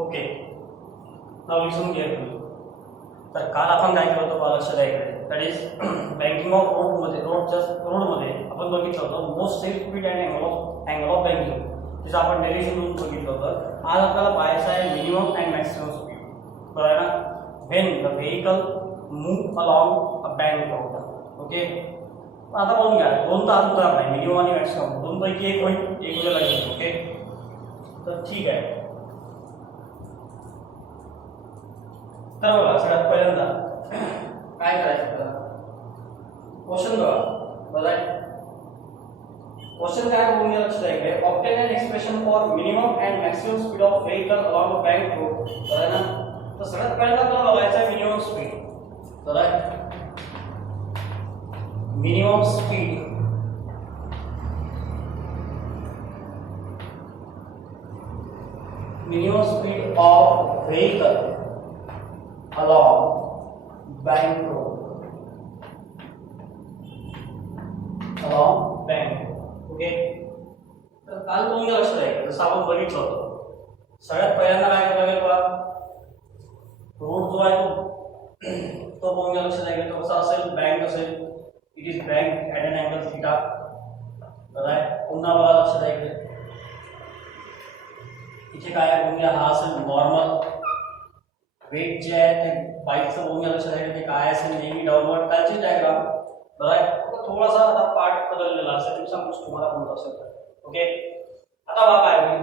Okay, नाव लिसून घ्या तुम्ही. तर काल आपण काय केलं होतं लक्षात आहे दॅट इज बँकिंग ऑफ रोडमध्ये आपण बघितलं होतं most safe speed and angle of banking. तिचं आपण डेरिव्हेशन म्हणून बघितलं होतं. आज आपल्याला पाहायचं आहे मिनिमम अँड मॅक्सिमम स्पीड. बरोबर आहे ना. When the vehicle move along a bank road. Okay, आता बघून घ्या, दोन तर आज उतरणार नाही, मिनिमम आणि मॅक्सिमम दोन पैकी एक होईल, एक वेळेला लागेल. ओके, तर ठीक आहे. तर बघा, सगळ्यात पहिल्यांदा काय करायचं, क्वेश्चन बघा. बघा क्वेश्चन काय बघून घ्या लक्षात आहे. Obtain an expression for minimum and maximum speed of vehicle along a bank road. बरोबर आहे ना. तर सगळ्यात पहिल्यांदा आपल्याला बघायचं आहे मिनिमम स्पीड. बरोबर आहे, minimum speed of vehicle along bank road. Okay, तर काल तुम्ही लक्षात आहे जसं आपण बघितलं होतं. सगळ्यात पहिल्यांदा काय करावं लागेल बघा, रोड जो आहे तो बघून लक्षात आहे तो कसा असेल, बँक असेल. It is bank at an angle theta. बरोबर आहे. पुन्हा बघा लक्षात आहे इथे काय आहे, हा असेल नॉर्मल. वेट जे आहे ते बाईकचं बघून लक्षात आहे ते काय असेल, नेहमी डाऊनवर्ड कालची डायग्राम. बरोबर आहे. थोडासा आता पार्ट बदललेला असेल, मी सांगतो तुम्हाला कोणता असेल. ओके, आता बघा काय होईल.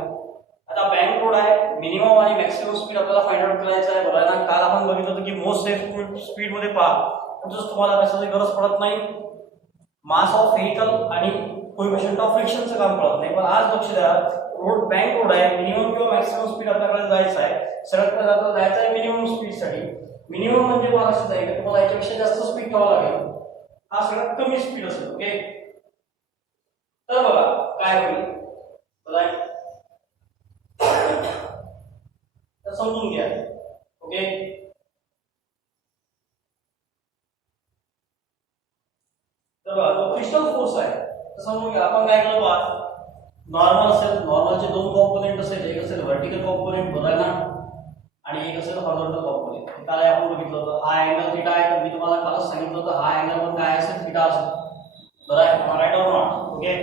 आता बँक रोड आहे, मिनिमम आणि मॅक्सिमम स्पीड आपल्याला फाइंड आउट करायचं आहे. बरोबर आहे ना. काल आपण बघितलं होतं की मोस्ट सेफ स्पीड मध्ये पहा, जसं तुम्हाला कशाची गरज पडत नाही, मास ऑफ व्हेकल आणि कोएफिशिएंट ऑफ फ्रिक्शनचं काम पडत नाही. पण आज लक्ष द्या, रोड बँक रोड आहे, मिनिमम किंवा मॅक्सिमम स्पीड आपल्याकडे जायचं आहे. सगळ्यात पहिला आपल्याला जायचं आहे मिनिमम स्पीड साठी. मिनिमम म्हणजे मला लक्षात आहे की तुम्हाला याच्यापेक्षा जास्त स्पीड ठेवावं लागेल. हा सगळ्यात कमी स्पीड असेल. ओके, तर बघा काय होईल, तर समजून घ्या. ओके, तर बघा तो क्रिस्टल फोर्स आहे, तर समजून घ्या. आपण काय केलं बघा, नॉर्मल असेल, नॉर्मलचे दोन कॉम्पोनेंट असेल, एक असेल व्हर्टिकल कॉम्पोनेंट. बरोबर आहे ना, आणि एक असेल हॉरिझॉन्टल कॉम्पोनेंट. काय आपण बघितलं होतं, हा अँगल थीटा आहे. तर मी तुम्हाला कालच सांगितलं होतं हा अँगल पण काय असेल, थीटा असेल. बरोबर आहे, राईट ऑर नॉट. ओके,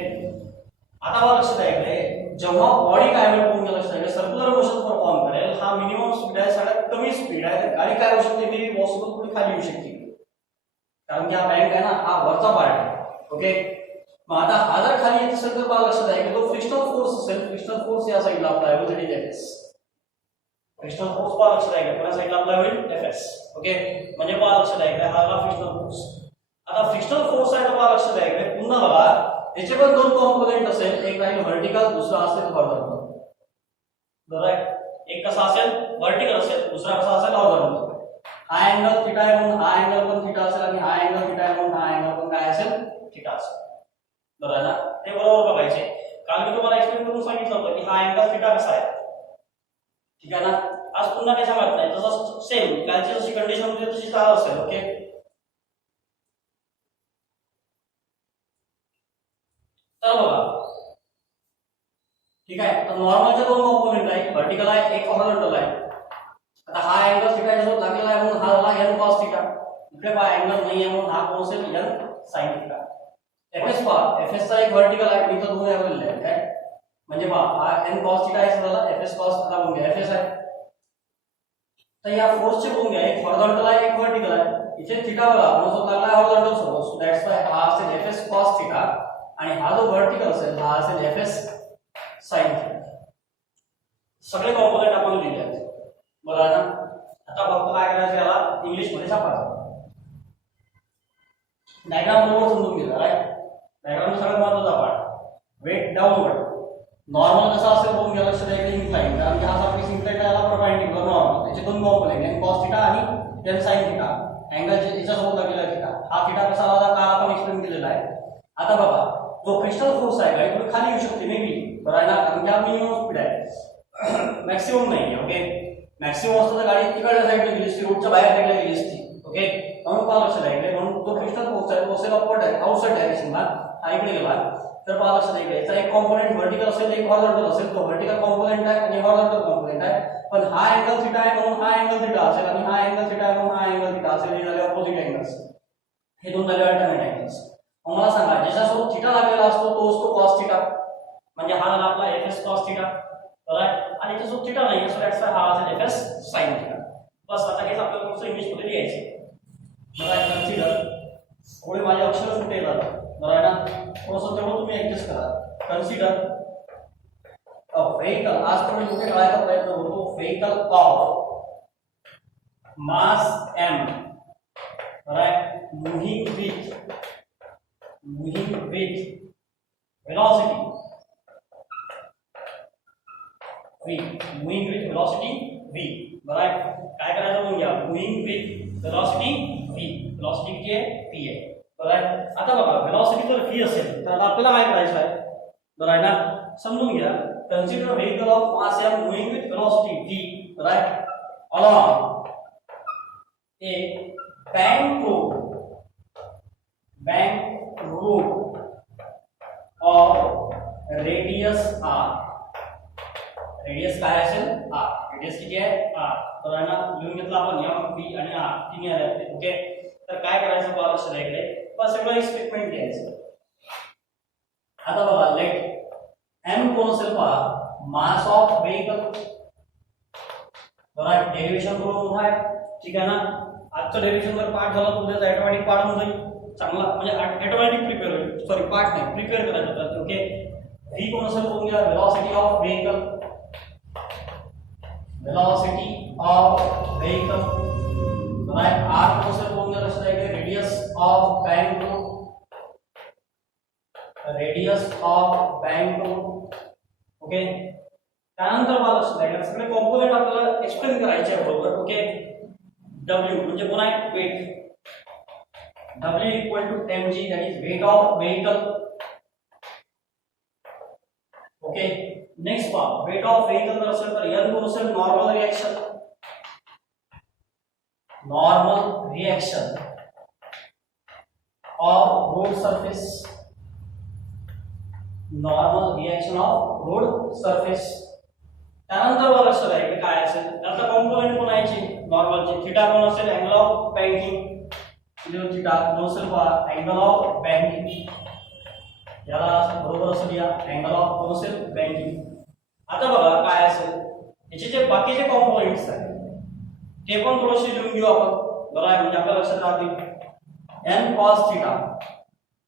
आता मला लक्षात आहे जेव्हा बॉडी काय होईल पूर्ण लक्षात आहे, सर्क्युलर मोशन परफॉर्म करेल. हा मिनिमम स्पीड आहे, सगळ्यात कमी स्पीड आहे. गाडी काय होऊ शकते, मे बी पॉसिबल थोडी खाली येऊ शकते, कारण की हा बँक आहे ना, हा वरचा पार्ट आहे. ओके, मग आता हा जर खाली येत असेल तर मला लक्षात आहे की तो फ्रिक्शनल फोर्स असेल. फ्रिक्शनल फोर्स या साईडला आपला आहे, व्हेलॉसिटी एफएस. फ्रिक्शनल फोर्स पहा लक्षात आहे का, साईडला आपला होईल एफएस. ओके, म्हणजे पहा लक्षात आहे का, हा फ्रिक्शनल फोर्स. आता फ्रिक्शनल फोर्स आहे तर पहा लक्षात आहे का, पुन्हा बघा याचे पण दोन कॉम्पोनेंट असेल, एक आहे व्हर्टिकल, दुसरा असेल हॉरिझॉन्टल. बरोबर आहे, एक कसा असेल व्हर्टिकल असेल, दुसरा कसा असेल हॉरिझॉन्टल. हा अँगल थीटा आहे म्हणून हा अँगल पण थीटा असेल, आणि हा अँगल थीटा आहे म्हणून हा अँगल पण काय असेल, थीटा असेल. बरोबर ना, ते बरोबर बघायचे. काल मी तुम्हाला एक्सप्लेन करून सांगितलं होतं की हा अँगल थीटा कसा आहे. ठीक आहे ना. आज पुन्हा काही सांगत नाही, तसं सेम कालची जशी कंडिशन होती तशी चालू असेल. ओके, तर बघा ठीक आहे. तर नॉर्मलचे दोन कॉम्पोनेंट आहे, व्हर्टिकल आहे, एक हॉरिझॉन्टल आहे. आता हा अँगल थीटा याच्यासोबत लागलेला आहे म्हणून हा झाला n cos थीटा. इकडे पहा अँगल नाही आहे म्हणून हा कोण असेल n sin थीटा. एफएस पहा, एफएस चा एक व्हर्टिकल आहे, इथं दोन अवेलेबल आहे. काय म्हणजे पहा हा n cos थीटा आहे, झाला एफएस cos थीटा बघून घ्या, एफएस आहे. तर या फोर्सचे बघून घ्या, एक हॉरिझॉन्टल आहे, एक व्हर्टिकल आहे. इथे थीटा बघा म्हणून लागला आहे हॉरिझॉन्टल सोबत, सो दॅट्स व्हाय हा असेल एफएस cos थीटा, आणि हा जो व्हर्टिकल असेल हा असेल एफएस sin थीटा. सगळे कॉम्पोनेंट आपण लिहिले आहेत. बरोबर ना. आता फक्त काय करायचं, याला इंग्लिश मध्ये छापायचं. डायग्राम बरोबर समजून घ्या. राईट, डायग्राम सगळ्यात महत्त्वाचा पार्ट. Weight downward. नॉर्मल कसा असेल बघून घ्या लक्षात आहे, इन्क्लाइन, कारण की हा सरफेस इन्क्लाइन आहे, याला परपेंडिक्युलर नॉर्मल. त्याचे दोन कॉम्पोनेंट n cos थीटा आणि n sin थीटा. अँगल याच्यासोबत लागलेला थीटा. हा थीटा कसा आला काल आपण एक्सप्लेन केलेला आहे. आता बघा जो फ्रिक्शनल फोर्स आहे गाडी थोडी खाली येऊ शकते मे बी. बरोबर आहे ना, कारण की हा मिनिमम स्पीड आहे, मॅक्सिमम नाही आहे. ओके, मॅक्सिमम असतं तर गाडी तिकडल्या साईडला गेली असती, रोडच्या बाहेर साईडला गेली असती. ओके, म्हणून पहा लक्षात आहे, म्हणून जो फ्रिक्शनल फोर्स आहे तो असेल अपवर्ड आहे, आउटसाइड डायरेक्शनला. हा इकडे गेला, तर पहा लक्षात आहे याचा एक कॉम्पोनंट व्हर्टिकल असेल एक हॉरिझॉन्टल असेल. तो व्हर्टिकल कॉम्पोनंट आहे आणि हॉरिझॉन्टल कॉम्पोनंट आहे. पण हा अँगल थीटा आहे म्हणून हा अँगल थीटा असेल आणि हा अँगल थीटा आहे म्हणून हा अँगल थीटा असेल. हे झाले ऑपोजिट अँगल्स. हे दोन झाले अल्टरनेट अँगल्स. मग मला सांगा ज्याच्यासोबत थीटा लागलेला असतो तो असतो cos थीटा. म्हणजे हा झाला आपला fs cos थीटा. बरोबर. आणि ज्याच्यासोबत थीटा नाही सो दॅट्स हा असेल fs sin थीटा. बस आता हेच आपल्याला फक्त इंग्लिश मध्ये लिहायचं. बघा कन्सिडर थोडे माझे अक्षर कुठे येतात बरोबर ना. थोडंसं तेवढं तुम्ही ऍडजस्ट करा. कन्सिडर अ व्हेइकल. आज तर मी कुठे कळायचा प्रयत्न करतो. Vehicle of mass m right moving with velocity v moving with velocity v बराबर. काय करायचं बघून घ्या. moving with velocity v. velocity किती आहे v आहे बराबर. आता बघा velocity जर v असेल तर आपल्याला काय करायचं आहे बराबर ना. समजून घ्या. consider vehicle of mass m moving with velocity v right along a bank road of radius r. Radius काय असेल r. रेडियस किती आहे r. तर आहे ना लिहून घेतला आपण m v आणि r तिन्ही आले होते. ओके. तर काय करायचं बघा लक्षात द्यायचं. बस एवढं एक स्टेटमेंट द्यायचं. आता बघा लेट m कोण असेल पहा मास ऑफ व्हेइकल. बरोबर. डेरिव्हेशन करून मोठा आहे. ठीक आहे ना. आजचं डेरिव्हेशन जर पार्ट झाला तर उद्याचा ऑटोमॅटिक पार्ट होऊन जाईल. चांगला म्हणजे ऑटोमॅटिक प्रिपेअर होईल. सॉरी पार्ट नाही प्रिपेअर करायचं तर. ओके. v कोण असेल बघून घ्या. Velocity of vehicle. Velocity of vehicle right. r कोण असेल बघून घ्या. लक्षात द्यायचं. Radius of bank road. Radius of bank road. Okay. त्यानंतर मला लक्षात द्यायचं सगळे कॉम्पोनंट आपल्याला एक्सप्लेन करायचे आहे बरोबर. ओके. w म्हणजे कोण आहे weight. W equal to mg that is weight of vehicle. Okay. Next part weight of vehicle जर असेल तर n कोण असेल normal reaction. Normal reaction of road surface. Normal reaction of road surface. त्यानंतर मला लक्षात आहे की काय असेल त्याचा कॉम्पोनंट कोण आहे नॉर्मलचे. थीटा कोण असेल अँगल ऑफ बँकिंग. थीटा कोण असेल पहा अँगल ऑफ बँकिंग. याला बरोबर असेल या अँगल ऑफ कोण असेल बँकिंग. आता बघा काय असेल याचे जे बाकीचे कॉम्पोनंट्स आहेत ते पण थोडेसे लिहून घेऊ आपण बरोबर. म्हणजे आपल्या लक्षात राहतील. n cos थीटा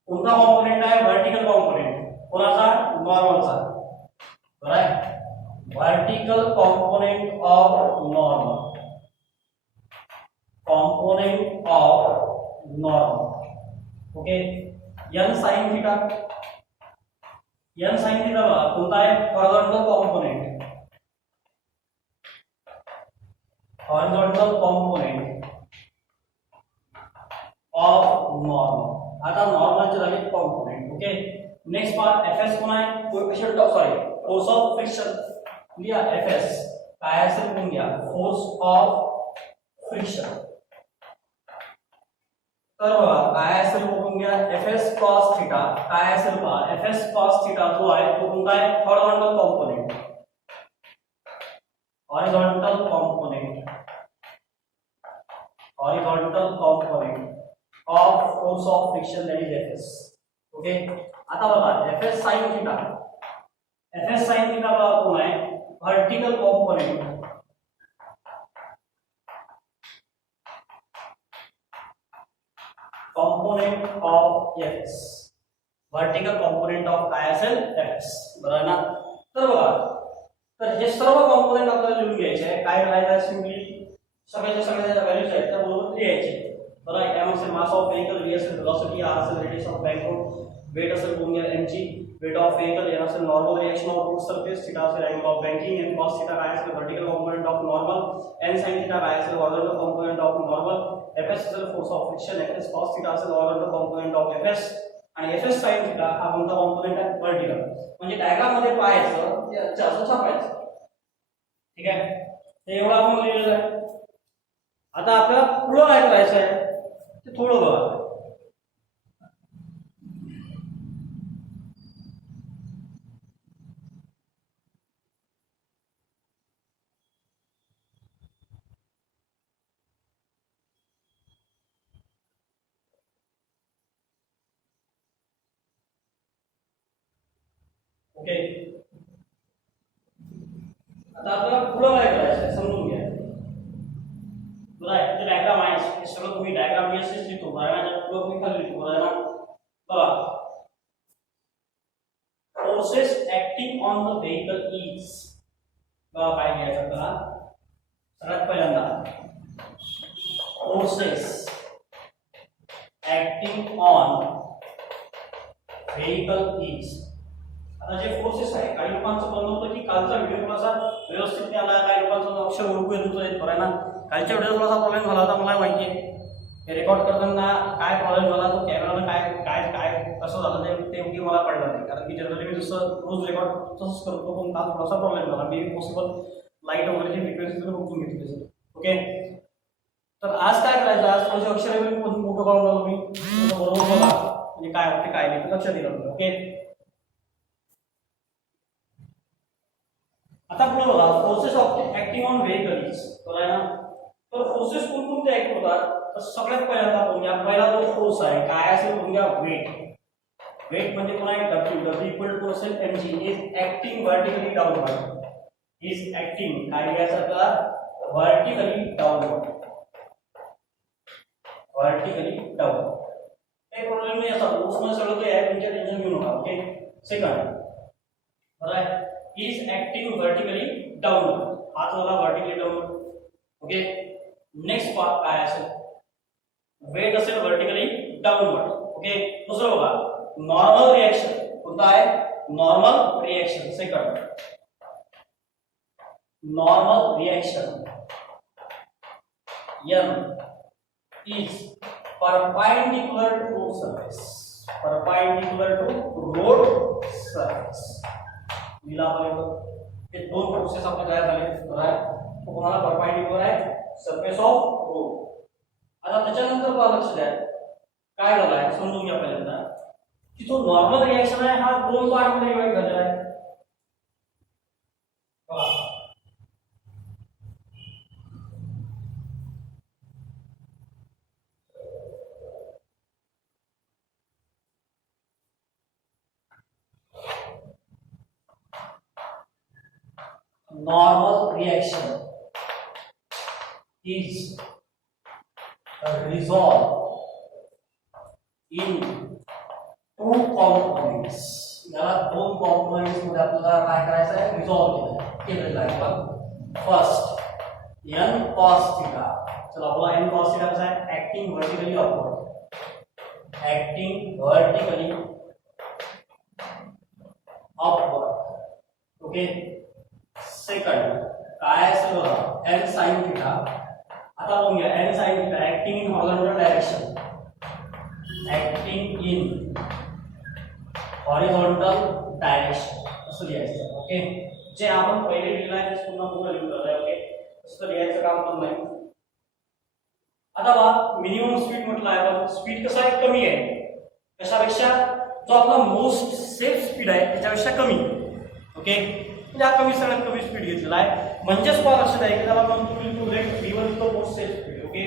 कोणता कॉम्पोनंट आहे व्हर्टिकल कॉम्पोनंट. कोणाचा नॉर्मलचा बरोबर. vertical component of normal. Component of normal. Okay. n sin theta. n sin theta कोणता आहे horizontal component. horizontal component of normal. आता normal चे झाले component. Okay. Next part fs कोण आहे coefficient of sorry force of friction. लिया fs काय असेल म्हणून घ्या फोर्स ऑफ फ्रिक्शन. तर बघा काय असेल बघून घ्या fs cos थीटा. काय असेल पहा fs cos थीटा जो आहे तो कोणता आहे horizontal component. Horizontal component. Horizontal component of force of friction that is fs. Okay. आता बघा fs sin theta. fs sin theta बघा कोण आहे vertical component. Component of fs. Vertical component of काय असेल fs. बरोबर ना. तर बघा तर हे सर्व कॉम्पोनंट आपल्याला लिहून घ्यायचे आहे. काय करायचं आहे सिंपली सगळ्याच्या व्हॅल्यूज आहेत त्या बरोबर लिहायचे बरोबर. काय असेल मास ऑफ व्हेइकल v असेल वेलोसिटी r असेल radius of bank road. Weight असेल बघून घ्या mg. weight of vehicle n असेल normal reaction of road surface. theta असेल angle of banking. n cos theta काय असेल vertical component of normal. n sin theta काय असेल horizontal component of normal. fs असेल force of friction. fs cos theta असेल horizontal component of fs. आणि fs sin theta हा कोणता component आहे वर्टिकल. म्हणजे डायग्राम मध्ये पाहायचं ते असं छापायचं. ठीक आहे. हे एवढं आपण लिहिलेलं आहे. आता आपल्याला पुढे काय करायचं आहे ते थोडं बघा. ओके. आता आपल्याला पुढं काय करायचं आहे समजून घ्या. बरं आहे, ते डायग्राम आहे, हे सगळं तुम्ही डायग्राम व्यवस्थित लिहितो, बघा पुढं तुम्ही खाली लिहितो, बरं ना. बघा, forces acting on the vehicle is, बघा काय घ्यायचं आपल्याला. सगळ्यात पहिल्यांदा forces acting on vehicle is. आता जे फोर्सेस आहे, काही लोकांचं म्हणणं होतं की कालचा व्हिडिओ थोडासा व्यवस्थित नाही आला, काही लोकांचं अक्षर ओळखू येत होतं, बरं ना. कालच्या व्हिडिओ थोडासा प्रॉब्लेम झाला होता, मला माहिती आहे. हे रेकॉर्ड करताना काय प्रॉब्लेम झाला, तो कॅमेरानं काय काय काय कसं झालं ते योग्य मला कळलं नाही, कारण की जनरली मी जसं रोज रेकॉर्ड तसंच करतो, पण काल थोडासा प्रॉब्लेम झाला. मे बी पॉसिबल लाईट वगैरेची फ्रिक्वेन्सी तुम्ही बघून घेतली सर. ओके, तर आज काय करायचं, आज थोडेसे अक्षर मोठं काढून आलो मी, बरोबर बघा म्हणजे काय होते काय नाही लक्षात दिलं. ओके, आता पुढे बघा, forces of acting on vehicles, बरोबर ना. तर फोर्सेस कोणकोणते ऍक्ट होतात, तर सगळ्यात पहिल्यांदा बघूया, पहिला जो फोर्स आहे काय असेल बघूया, वेट. वेट म्हणजे कोण आहे, डब्ल्यू. डब्ल्यू इक्वल टू असेल mg, is acting vertically downward. Is acting काय घ्यायचं आपल्याला, व्हर्टिकली डाऊनवर्ड. व्हर्टिकली डाऊनवर्ड काही प्रॉब्लेम नाही, असा फोर्समध्ये सगळं ते आहे, तुमच्या टेन्शन घेऊ नका. ओके, सेकंड, बरं आहे, इज ऍक्टिंग व्हर्टिकली डाऊनवर्ड, हात वाला vertically downward. Okay, next part काय असेल, वेट असेल व्हर्टिकली डाऊनवर्ड. ओके, दुसरं बघा, नॉर्मल रिएक्शन कोणता आहे, normal reaction. Second, normal reaction n is perpendicular to surface, perpendicular to road surface. मिला पाहिजे, हे दोन फोर्सेस आपले तयार झाले, बरोबर आहे. तो कोणाला परपेंडिक्युलर आहे, सरफेस ऑफ रोड. आता त्याच्यानंतर बघा, लक्ष द्या काय झालं आहे, समजून घ्या पहिल्यांदा की जो नॉर्मल रिएक्शन आहे हा दोन पार्ट मध्ये डिवाइड झालेला आहे. normal reaction is resolved in two components. याला दोन components मध्ये आपल्याला काय करायचं आहे, रिझॉल्व केलेलं आहे. First n cos theta. चला बोला, n cos theta कसं आहे, acting vertically upward, acting vertically upward. Okay, second काय असेल बघा, n sin theta. आता बघून घ्या, n sin theta acting in horizontal direction, acting in horizontal direction असं लिहायचं. ओके, जे आपण पहिले लिहिलं आहे ते पुन्हा पुन्हा लिहून आहे. ओके, तसं लिहायचं काम पण नाही. आता बघा, मिनिमम स्पीड म्हटलं आहे, पण स्पीड कसं आहे, कमी आहे. कशापेक्षा, जो आपला मोस्ट सेफ स्पीड आहे त्याच्यापेक्षा कमी. ओके, या कमी सगळ्यात कमी स्पीड घेतलेला आहे, म्हणजेच पहा लक्षात आहे की त्याला म्हणतो टू लेट v1 तो most safe speed. Okay,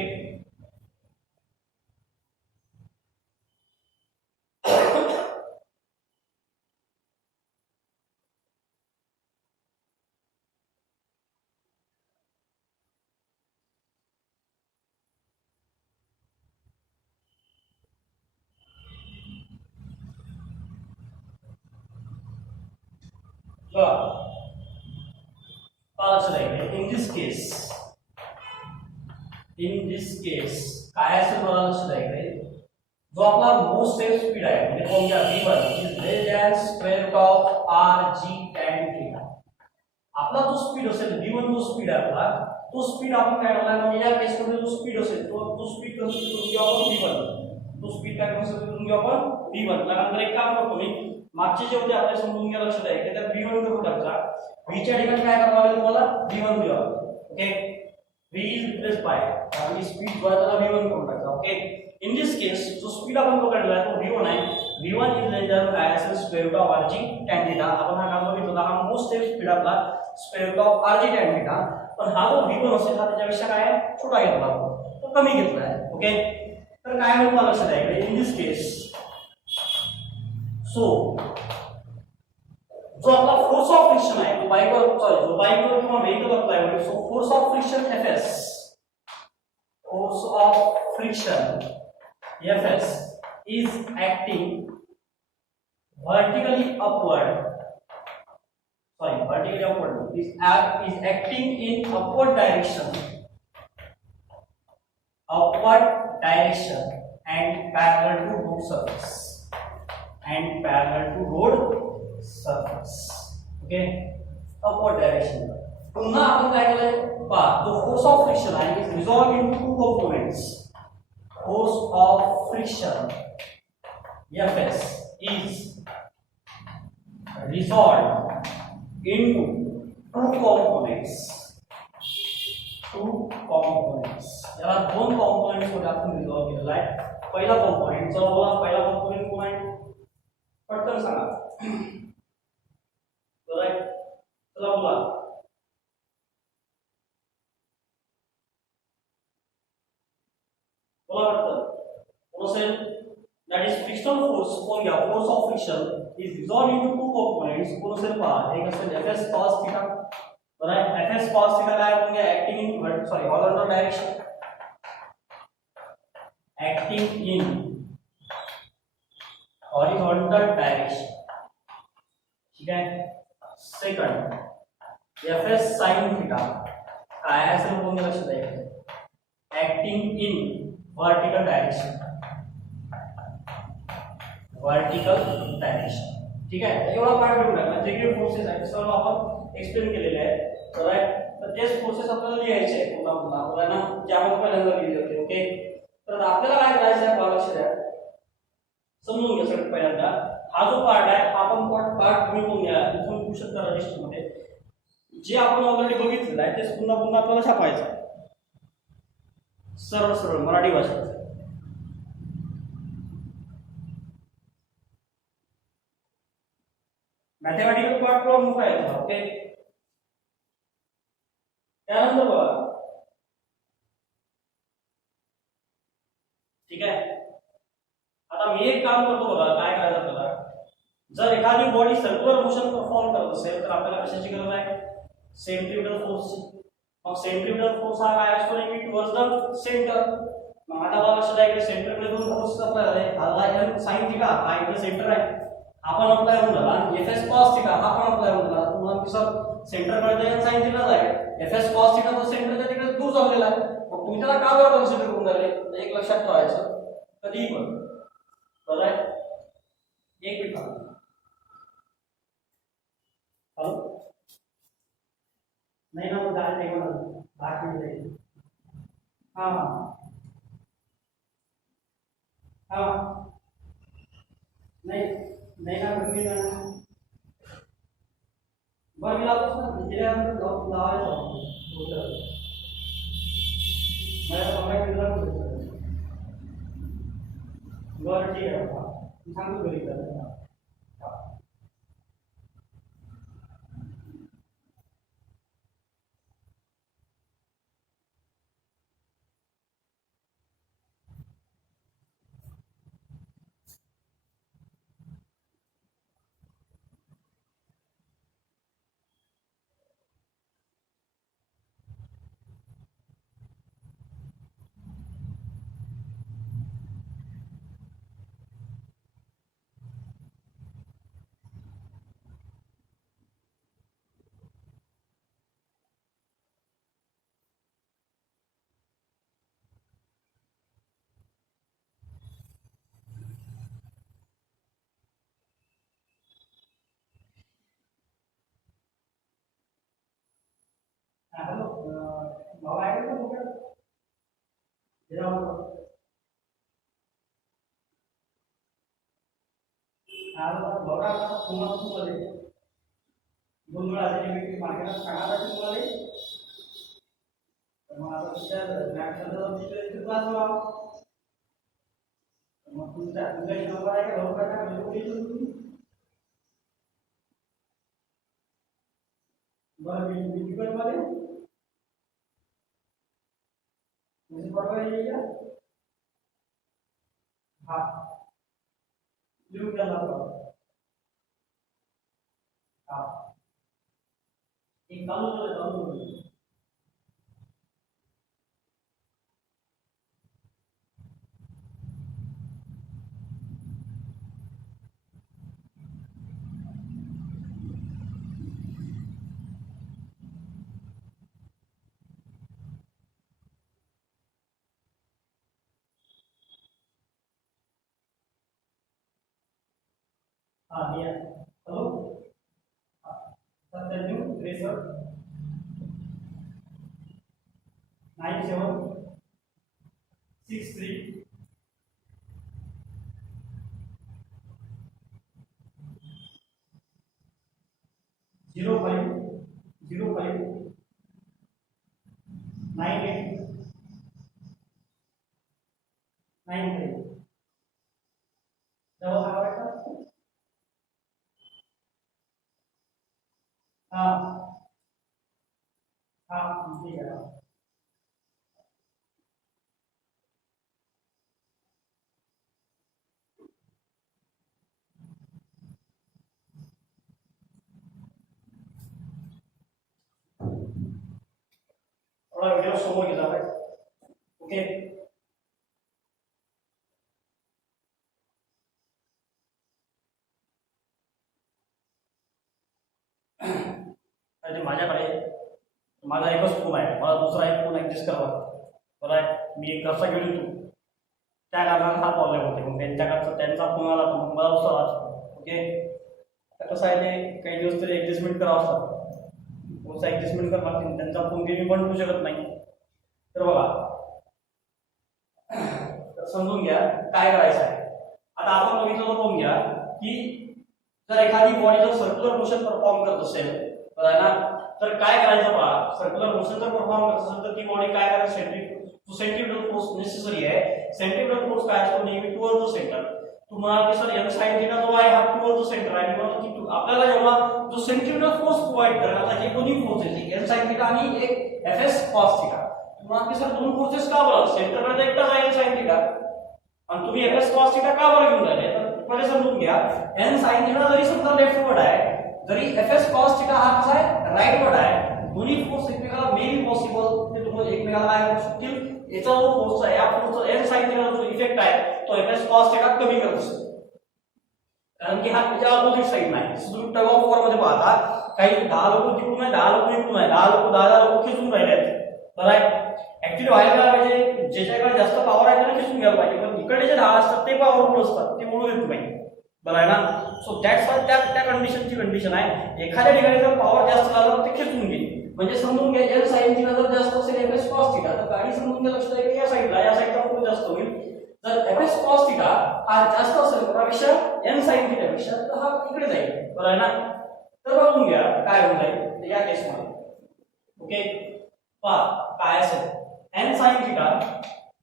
in this case काय असेल बघा, लक्ष द्या, जो आपला मोस्ट सेफ स्पीड आहे म्हणजे कोणत्या v1 is less than square root of rg tan theta. आपला जो स्पीड असेल v1 जो स्पीड आहे आपला, तो स्पीड आपण काय करणार, म्हणजे या केस मध्ये जो स्पीड असेल तो स्पीड कन्सिडर करून घेऊ आपण v1. तो स्पीड काय कन्सिडर करून घेऊ आपण v1. त्यानंतर एक काम करतो मी, मागचे जे होते आपले समजून घ्या, लक्षात आहे की त्या v1 करून टाका, v च्या ठिकाणी काय करावं लागेल तुम्हाला, v1 घ्या. Okay, v is replaced by आणि स्पीड जो आहे त्याला v1 करून टाका. ओके, इन दिस केस जो स्पीड आपण पकडला आहे तो v1 आहे. v1 इज लेस दॅन काय असेल, square root of rg tan theta. आपण हा काम बघितला, हा मोस्ट सेफ स्पीड आपला square root of rg tan theta. पण हा जो v1 असेल हा त्याच्यापेक्षा काय छोटा घेतला आपण, तो कमी घेतला आहे. ओके, तर काय होतं लक्षात आहे, इन दिस केस सो जो आपला फोर्स ऑफ फ्रिक्शन आहे तो बाईकवर सॉरी जो बाईकवर किंवा व्हेकल अप्लाय होईल so force of friction Fs force of friction Fs is acting vertically upward is acting in upward direction and parallel to road surface okay upward direction पुन्हा आपण काय केलंय पहा तो फोर्स ऑफ फ्रिक्शन आहे is resolved into two components force of friction Fs is resolved into two components याला दोन components मध्ये आपण रिझॉल्व केलेला आहे पहिला कंपोनेंट चला बोला पहिला कंपोनेंट कोण आहे पटकन सांगा राईट चला बोला that is frictional force force of friction is resolved into two components कोण असेल पहा एक असेल Fs cos theta बरोबर Fs cos theta काय होईल acting in horizontal direction ठीक आहे सेकंड Fs sin theta काय असेल कोण लक्षात द्यायचं acting in vertical direction ठीक आहे एवढा पार्ट लिहून टाकला जे काही फोर्सेस आहेत सर्व आपण एक्सप्लेन केलेले आहेत राईट तर तेच फोर्सेस आपल्याला लिहायचे आहेत पुन्हा आपल्याला जे आपण पहिल्यांदा लिहिले होते ओके तर आपल्याला काय करायचं आहे लक्ष द्या समजून घ्या सगळ्यात पहिल्यांदा हा जो पार्ट आहे हा पण पार्ट तुम्ही कोण घ्या इथून लिहू शकता रजिस्टर मध्ये जे आपण ऑलरेडी बघितलेलं आहे तेच पुन्हा आपल्याला छापायचं आहे सरळ मराठी भाषेत मैथमेटिकल पार्ट थोड़ा मोठा आहे ओके त्यानंतर बघा ठीक आहे आता मी एक काम करतो बघा काय करायचं आपल्याला जर एखादी बॉडी सर्क्युलर मोशन परफॉर्म करत असेल तर आपल्याला कशाची गरज आहे सेंट्रिपिटल फोर्सची मग सेंट्रिपिटल फोर्स हा काय असतो की टुवर्ड्स द सेंटर मग आता बघा लक्षात आहे की सेंट्रिपिटल फोर्स आपल्याला आहे हा n sin थीटा हा इकडे सेंटर आहे आपण अप्लाय होऊन झाला Fs cos थीटा हा पण अप्लाय होऊन झाला तुम्हाला सर सेंटर कडे n sin थीटा आहे Fs cos थीटा तो सेंटरच्या तिकडे दूर चाललेला आहे मग तुम्ही त्याला का बरं कन्सिडर करून राहिले एक लक्षात ठेवायचं कधी पण बरोबर आहे एक मिनिट हॅलो नाही ना मग काय नाही म्हणा 8 मिनिट जाईल हां नाही ना मी बरं मी लावतोच ना गेल्यानंतर लावायचं मला कॉन्टॅक्ट केला बरं ठीक आहे मी सांगतो घरी हेलो बाबा आए थे क्या मेरा बघा तुम्हाला तुम्हाला दोन वेळा आधी मी मार्केटात सांगायला तुम्हाला मग आता तुमच्या क्लास मग तुमच्या नंबर आहे का नंबर आहे तुम्ही बरं मी बिल्कुल मध्ये मुझे पढ़वा जाइएगा हाँ लिखून घ्या हा एक चालू हाँ दिया हेलो सत्यन्यू रेसर 9763 05 98 93 जवाब काय वाटतं हाँ हाँ ठीक है थोड़ा वीडियो समोर घेतला पाहिजे ओके माझ्याकडे माझा एकच फोन आहे मला दुसरा एक फोन ऍडजस्ट करावा बरं आहे मी एक कसा घेऊन येतो त्या कारणाने हा प्रॉब्लेम होते मग त्यांच्याकडचा त्यांचा फोन आला तर मग मला दुसरा वाचतो ओके कसं आहे ते काही दिवस तरी ॲडजस्टमेंट करावं असतात फोनचा ॲडजस्टमेंट करावं लागते त्यांचा फोन मी बंद होऊ शकत नाही तर बघा समजून घ्या काय करायचं आहे आता आपण बघितलं पाहून घ्या की जर एखादी बॉडी जर सर्क्युलर मोशन परफॉर्म करत असेल तर ना तर काय करायचं पहा सर्क्युलर मोशन जर परफॉर्म करत असेल तर ती बॉडी काय करायची सेंट्रिपिटल फोर्स नेसेसरी आहे सेंट्रिपिटल फोर्स काय असतो नेहमी टुवर्ड द सेंटर तुम्हाला की सर एन साइन थीटा जो आहे हा टुवर्ड द सेंटर आहे म्हणून की आपल्याला जेव्हा जो सेंट्रिपिटल फोर्स प्रोव्हाइड करणार आता हे दोन्ही फोर्सेस आहे एन साइन थीटा आणि एक एफ एस कॉस थीटा तुम्हाला की सर दोन फोर्सेस का बरं सेंटरला तर एकटाच आहे एन साइन थीटा आणि तुम्ही एफ एस कॉस थीटा का बरं घेऊन राहिले तर पहिले समजून घ्या एन साइन थीटा जरी समजा लेफ्टवर्ड आहे जरी एफ एस कॉस थीटा हा कसा आहे राईटवर्ड आहे दोन्ही फोर्स एकमेकाला मे बी पॉसिबल ते तुम्हाला एकमेकाला काय करू शकतील याचा जो फोर्स आहे या फोर्सचा एन साइन थीटा जो इफेक्ट आहे तो एफ एस कॉस थीटा कमी करत असतो कारण की हा त्याच्या अपोजिट साइड नाही तुम्ही टग ऑफ वॉर मध्ये पाहता काही 10 लोक तिकडून आहे 10 लोक इकडून आहे 10 लोक 10 लोक खेचून राहिले आहेत बरं आहे ऍक्च्युअली व्हायला काय पाहिजे ज्याच्याकडे जास्त पॉवर आहे त्याला खेचून घ्यायला पाहिजे पण इकडे जे 10 असतात ते पॉवरफुल असतात ते म्हणून येत नाही बरं आहे ना सो दॅट्स वाय त्या कंडिशनची कंडिशन आहे एखाद्या ठिकाणी जर पॉवर जास्त झाला तर ते खेचून घेईल म्हणजे समजून घ्या एन साइन थीटा जर जास्त असेल एफ एस कॉस थीटा तर गाडी समजून घ्या लक्षात आहे की या साइडचा फोर्स जास्त होईल जर एफ एस कॉस थीटा हा जास्त असेल कोणापेक्षा एन साइन थीटा पेक्षा तर हा इकडे जाईल बरं आहे ना तर बघून घ्या काय होऊन जाईल या केसमध्ये ओके पहा काय असेल एन साइन थीटा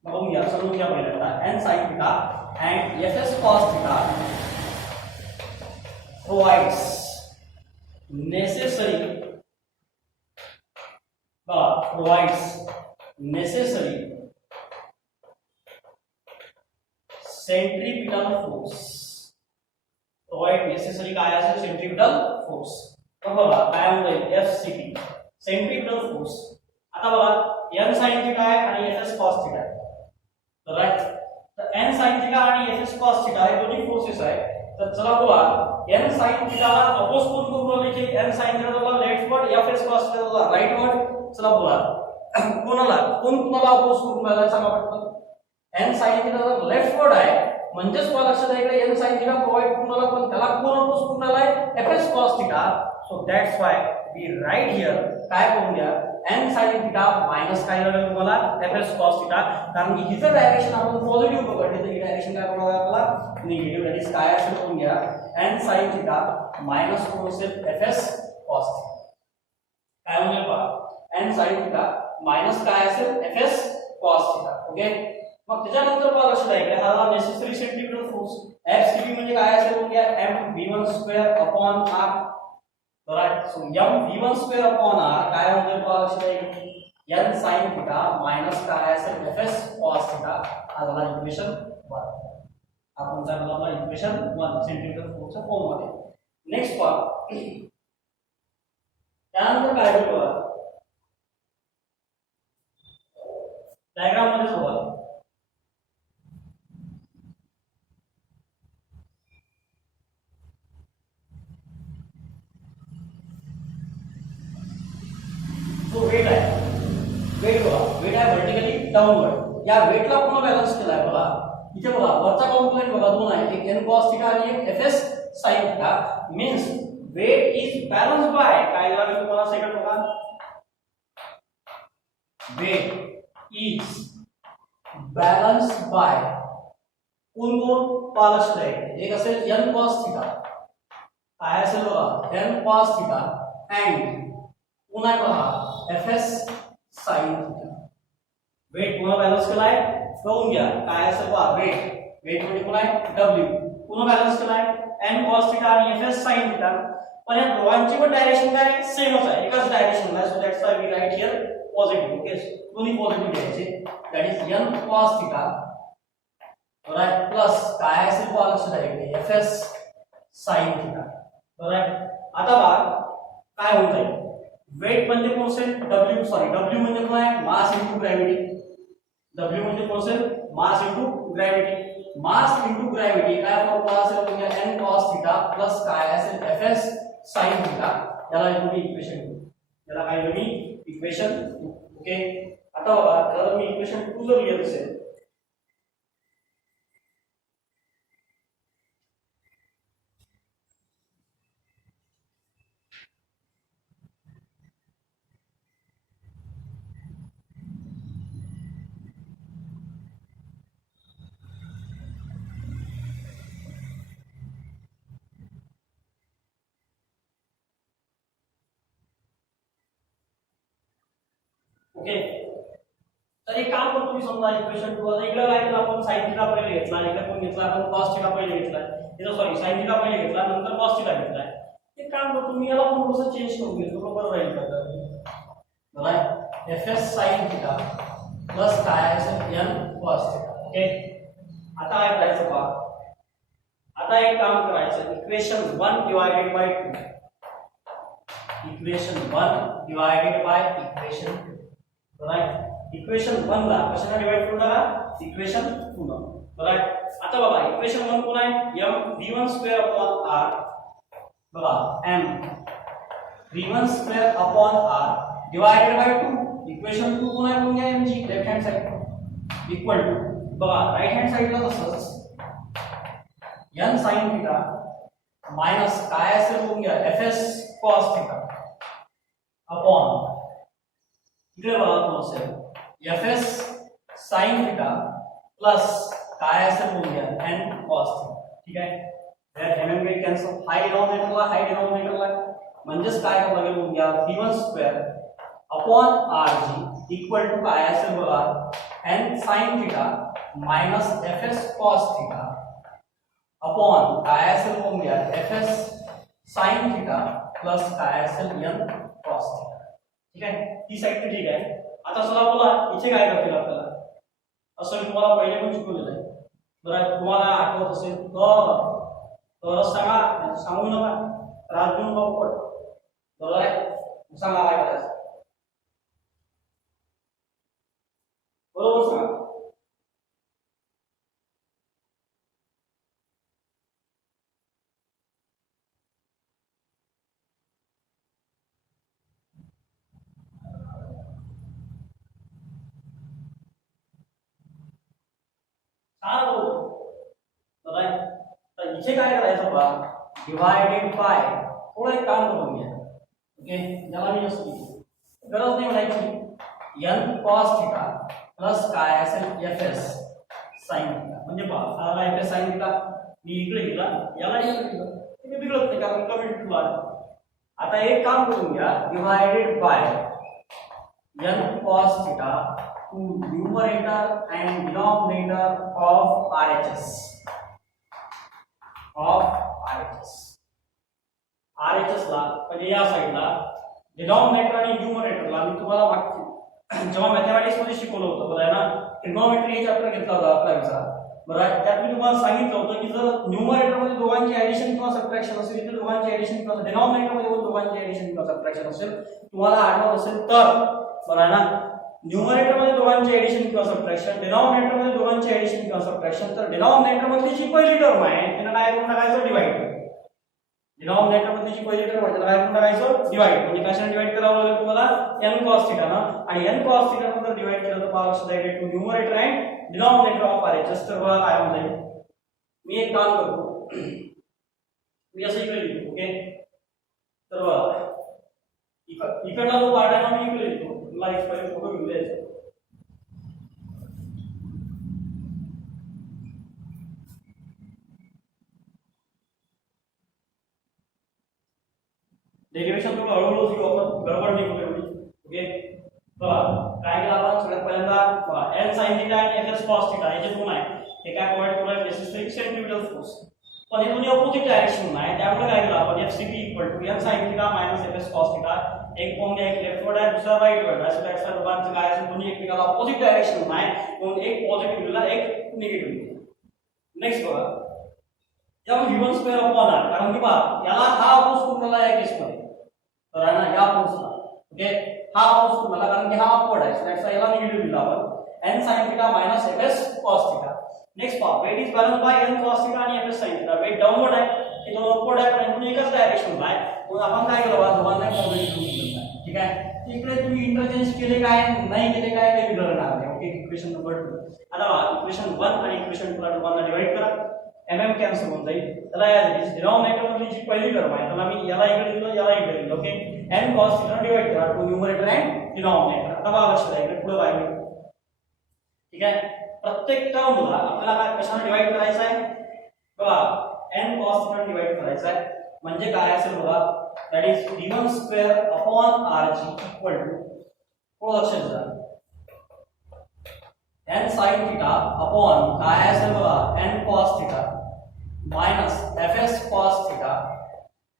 बघून घ्या समजून घ्या पहिल्यांदा N sine theta and F S cos theta provides necessary centripetal force provide necessary काय असेल centripetal force तर बघा काय होईल FCT centripetal force आता बघा n sin थीटा आहे आणि s cos थीटा आहे राईट तर n sin थीटा आणि s cos थीटा हे दोन्ही फोर्सेस आहे तर चला बोला n sin थीटा ला अपोज कोण करून लिहिले n sin थीटा ला leftward f s cos theta ला राईटवर्ड चला बोला कोणाला कोणाला अपोज करून राहिला सांगा पटकन n sin थीटा ला लेफ्टवर्ड आहे म्हणजेच मला लक्षात आहे की n sin थीटा प्रोव्हाइड करून पण त्याला कोण अपोज करून राहिला f s cos theta so that's why we write here काय करून द्या n sin थीटा माइनस काय लागेल तुम्हाला f s cos थीटा कारण की हिचं डायरेक्शन आपण पॉझिटिव्ह पकडले तर ही डायरेक्शन काय पडणार आपल्याला निगेटिव्ह दॅट इज काय असेल करून घ्या n sin थीटा माइनस कोण असेल f s cos थीटा काय होईल पहा n sin थीटा माइनस काय असेल f s cos theta okay मग त्याच्यानंतर मला लक्षात आहे की हा नेसेसरी सेंट्रिपिटल फोर्स FCT म्हणजे काय असेल करून घ्या mv1 ² r right so mv1 ² r काय होईल मला लक्षात आहे n sin थीटा माइनस काय असेल f s cos थीटा हा झाला इक्वेशन 1 आपण जाणला इक्वेशन 1 सेंट्रिपिटल फोर्सच्या फॉर्म मध्ये नेक्स्ट पहा त्यानंतर काय होईल बघा, डायग्राम मध्ये सोबत जो वेट आहे, वेट बघा, वेट आहे व्हर्टिकली डाऊनवर्ड, या वेटला पूर्ण बॅलन्स केलाय बघा. इथे बघा वरचा कॉम्पोनंट बघा दोन आहे, एक n cos थीटा आणि एक fs sin theta. Means weight is balanced by काय झालं मी तुम्हाला सेकंड बघा, वेट इज बॅलन्स्ड बाय कोण कोण पालक आहे, एक असेल n cos थीटा, काय असेल बघा n cos थीटा अँड पुन्हा बघा fs sin थीटा. वेट पुन्हा बॅलन्स केलाय, करून घ्या काय असेल बघा वेट, वेट म्हणजे पुन्हा w पुन्हा बॅलन्स केलाय n cos थीटा आणि fs sin थीटा. पण या दोघांची पण डायरेक्शन काय सेमच आहे, एकाच डायरेक्शनला आहे. So that's why we write here positive. Okay, दोन्ही पॉझिटिव्ह घ्यायचे. That is n cos theta right plus काय असेल बघा लक्षात आहे fs sin थीटा. राइट, आता बघा काय होत आहे, वेट म्हणजे कोण असेल w, सॉरी w म्हणजे काय मास इनटू ग्रॅव्हिटी. w म्हणजे कोण असेल mass into gravity. Mass into gravity काय फॉर्म्युला असेल म्हणजे n cos थीटा प्लस काय असेल fs sin थीटा. याला तुम्ही इक्वेशन 2, याला काय तुम्ही इक्वेशन 2. ओके, आता बघा जर मी इक्वेशन 2 जर लिहित असेल, ओके तर एक काम करतो मी, समजा इक्वेशन 2 आता इकडे काय केलं आपण sin थीटा पहिले घेतला, इकडे कोण घेतला आपण cos थीटा पहिले घेतला, इथं सॉरी sin थीटा पहिले घेतला नंतर cos थीटा घेतला. एक काम करतो मी, याला पण थोडंसं चेंज करून घेतो, बरोबर राहील का right fs sin theta plus काय असेल n cos थीटा. ओके, आता काय करायचं पहा, आता एक काम करायचं, equation 1 divided by 2, equation 1 divided by equation 2. Right, equation 1 ला कशाने डिवाइड करू नका, इक्वेशन 2 ला. राइट, आता बघा इक्वेशन 1 कोण आहे m v1 square upon r, बघा m v1 square upon r divided by 2. Equation 2 कोण आहे म्हणून घ्या m ची left hand side equal to, बघा राइट हँड साइडला तसंच n sin थीटा माइनस काय असेल म्हणून घ्या fs cos थीटा अपॉन इकडे बघा कोण असेल fs sin थीटा प्लस काय असेल म्हणून घ्या n cos थीटा. ठीक आहे, यार m m कॅन्सल, हाय डिनॉमिनेटरला म्हणजेच काय करावं लागेल म्हणून घ्या v1 square upon rg equal to काय असेल बघा n sin theta minus fs cos theta upon काय असेल म्हणून घ्या fs sin थीटा प्लस काय असेल n cos थीटा. ठीक आहे, ही साइड तर ठीक आहे. आता चला बोला इथे काय करतील आपल्याला, असं मी तुम्हाला पहिले पण शिकवलेलं आहे. बरं तुम्हाला आठवत असेल तर सांगा, सांगू नका, त्रास देऊ नका पोट. बरोबर आहे, सांगा काय करायचं, बरोबर सांगा. तर इथे काय करायचं बघा, डिवायडेड बाय, थोडं एक काम करून घ्या. ओके, ज्याला मी असं गरज नाही म्हणायची, n cos थीटा प्लस काय असेल fs sin थीटा. म्हणजे पहा हा fs sin थीटा मी इकडे घेतला, याला इकडे घेतलं, ते बिघडत नाही कारण कमी टूला. आता एक काम करून घ्या, divided by n cos theta to numerator and denominator of RHS. RHS ला म्हणजे या साइडला डिनॉमिनेटर आणि न्यूमरेटरला मी तुम्हाला मागची जेव्हा मॅथमॅटिक्स मध्ये शिकवलं होतं बरं आहे ना, ट्रिग्नोमेट्री हे चॅप्टर घेतला होता 11वीचा, बरं आहे. त्यात मी तुम्हाला सांगितलं होतं की जर न्यूमरेटर मध्ये दोघांची ऍडिशन किंवा सबट्रॅक्शन असेल, इथे दोघांची ऍडिशन किंवा डिनॉमिनेटर मध्ये दोघांची ऍडिशन किंवा सबट्रॅक्शन असेल, तुम्हाला आठवत असेल तर, बरं आहे ना, न्यूमरेटर मध्ये दोघांची ऍडिशन किंवा सबट्रॅक्शन, डिनॉमिनेटर मध्ये दोघांची ऍडिशन किंवा सबट्रॅक्शन, तर डिनॉमिनेटर मधली जी पहिली टर्म आहे त्यांना काय करून टाकायचं, डिवाइड. डिनॉमिनेटर मधली जी पहिली टर्म आहे त्याला काय करून टाकायचं, डिवाइड. म्हणजे कशाने डिवाइड करावं लागेल तुम्हाला, n cos θ ना, आणि n cos θ नंतर डिवाइड केलं तर पावर असं direct to numerator and denominator of RH. तर बघा काय होईल, मी एक काम करतो, मी असं इकडे लिहितो. ओके, तर बघा इकडला जो पार्ट आहे ना मी इकडे लिहितो. मला एक पहिले फोटो घेऊन द्यायचा. डेरिवेशन थोडं हळूहळू शिकू आपण, गडबड नाही करू एवढी. ओके, बघा काय केलं आपण, सगळ्यात पहिल्यांदा n sin θ आणि fs cos θ हे जे दोन आहे हे काय प्रोव्हाइड केलं, बेसिस सेंट्रिपिटल फोर्स. पण हे दोन्ही ऑपोजिट डायरेक्शन आहे, त्यामुळे काय केलं आपण, FCP n sin θ - fs cos θ, एक पॉइंट एक लेफ्टवर्ड आहे, दुसरा राईटवर्ड आहे. असं त्याच्या दोघांचं काय असेल, दोन्ही एकमेकाला ऑपोजिट डायरेक्शन आहे, म्हणून एक पॉझिटिव्ह लिहिला, एक निगेटिव्ह लिहिला. नेक्स्ट बघा, जेव्हा v1 2 अपॉन r, कारण की पहा याला हा फोर्स कुठला आहे केसमध्ये, तर आहे ना या फोर्सला. ओके, हा फोर्स कुठला, कारण की हा अपवर्ड आहे, त्याचा याला निगेटिव्ह लिहिला आपण, n sin θ - fs cos θ. Next पहा, weight is balance by n cos θ आणि fs sin θ. वेट डाऊनवर्ड आहे, हे दोन अपवर्ड आहे, पण दोन्ही एकाच डायरेक्शनला आहे, म्हणून आपण काय केलं बघा, दोघांना कॉम्बिनेशन केलं. ठीक आहे, इकडे तुम्ही इंटरचेंज केले काय नाही केले काय काही बिघडणार नाही. Okay, equation number 2. आता बघा इक्वेशन 1 आणि इक्वेशन 2 ला दोघांना डिवाइड करा, mm कॅन्सल होऊन जाईल. त्याला या डिनॉमिनेटर मधली जी पहिली टर्म आहे त्याला मी याला इकडे लिहिलं, याला इकडे लिहिलं. ओके, n cos θ डिवाइड करा टू न्यूमरेटर अँड डिनॉमिनेटर. आता बघा लक्षात आहे, इकडे पुढे बाहेर. ठीक आहे, प्रत्येक टर्मला आपल्याला काय कशाने डिवाइड करायचं आहे, बघा n cos θ डिवाइड करायचं आहे. म्हणजे काय असेल बघा, दॅट इज v1 2 अपॉन rg इक्वल टू, थोडं लक्षात द्या, n sin θ अपॉन काय असेल बघा, n cos θ minus fs cos θ